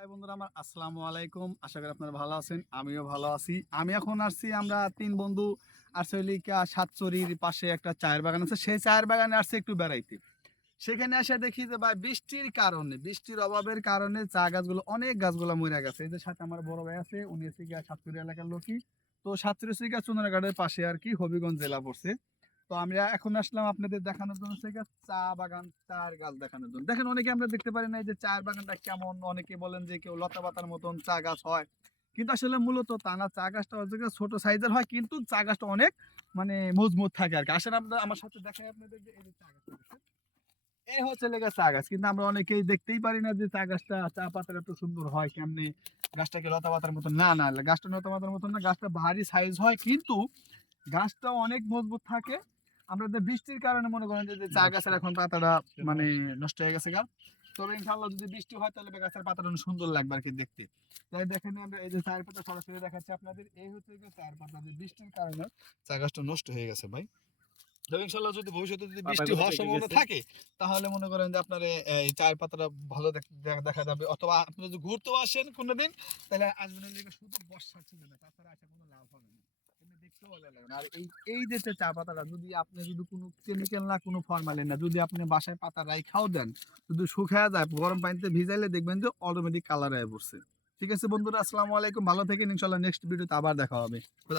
High বন্ধুরা আমার, আসসালামু আলাইকুম। আশা করি আপনারা ভালো আছেন, আমিও ভালো আছি। আমি এখন আসছি, আমরা তিন বন্ধু আরশোলিকা সাতচুরির পাশে একটা চায়ের বাগান আছে, সেই চায়ের বাগানে আসছে একটু বেড়াইতে। সেখানে এসে দেখি যে ভাই বৃষ্টির কারণে, বৃষ্টির অভাবের কারণে চা গাছগুলো, অনেক গাছগুলো মরে গেছে। এই যে সাথে আমার বড় ভাই আছে, উনি হচ্ছে গিয়া সাতচুরি এলাকার লোকই। তো সাতচুরি হচ্ছে গিয়া চুনারঘাটের পাশে আর কি, হবিগঞ্জ জেলা পড়ছে। তো আমরা এখন আসলাম আপনাদের দেখানোর জন্য, সেটা চা বাগান, চার গাছ দেখানোর জন্য। দেখেন, অনেকে আমরা দেখতে পারি না যে চায়ের বাগানটা কেমন। অনেকে বলেন যে কেউ লতা পাতার মতন চা গাছ হয়, কিন্তু আসলে মূলত তা না। চা গাছটা হচ্ছে গিয়ে ছোট সাইজের হয়, কিন্তু চা গাছটা অনেক মানে মজবুত থাকে আর কি। আসেন আপনারা আমার সাথে দেখাই আপনাদের যে এই যে চা গাছটা দেখছেন? এই হচ্ছে লেগে চা গাছ, কিন্তু আমরা অনেকেই দেখতেই পারি না যে চা গাছটা, চা পাতাটা এত সুন্দর হয় কেমনে। গাছটাকে লতা পাতার মতন না, না গাছটা লতা পাতার মতন না, গাছটা ভারী সাইজ হয়, কিন্তু গাছটা অনেক মজবুত থাকে। আমরা যে বৃষ্টির কারণে মনে করেন যে চা গাছের এখন পাতাটা মানে নষ্ট হয়ে গেছে গা। তবে ইনশাআল্লাহ যদি বৃষ্টি হয় তাহলে গাছের পাতাটা অনেক সুন্দর লাগবে আর কি দেখতে। তাই দেখেন, আমরা এই যে চায়ের পাতা সরাসরি দেখাচ্ছি আপনাদের। এই হচ্ছে যে চায়ের পাতা, যে বৃষ্টির কারণে চা গাছটা নষ্ট হয়ে গেছে ভাই। তবে ইনশাআল্লাহ যদি ভবিষ্যতে যদি বৃষ্টি হওয়ার সম্ভাবনা থাকে, তাহলে মনে করেন যে আপনার এই চায়ের পাতাটা ভালো দেখা যাবে। অথবা আপনি যদি ঘুরতেও আসেন কোনোদিন, তাহলে আসবেন হলে শুধু বর্ষার সিজনে, তাছাড়া আসে কোনো লাভ হবে না। এমনি দেখতেও ভালো লাগবে না। আর এই এই যে চা পাতাটা, যদি আপনি যদি কোনো কেমিক্যাল না, কোনো ফরমালিন না, যদি আপনি বাসায় পাতা রাইখাও দেন, যদি শুকায় যায়, গরম পানিতে ভিজাইলে দেখবেন যে অটোমেটিক কালার হয়ে পড়ছে। ঠিক আছে বন্ধুরা, আসসালামু আলাইকুম, ভালো থাকেন। ইনশাআল্লাহ নেক্সট ভিডিওতে আবার দেখা হবে।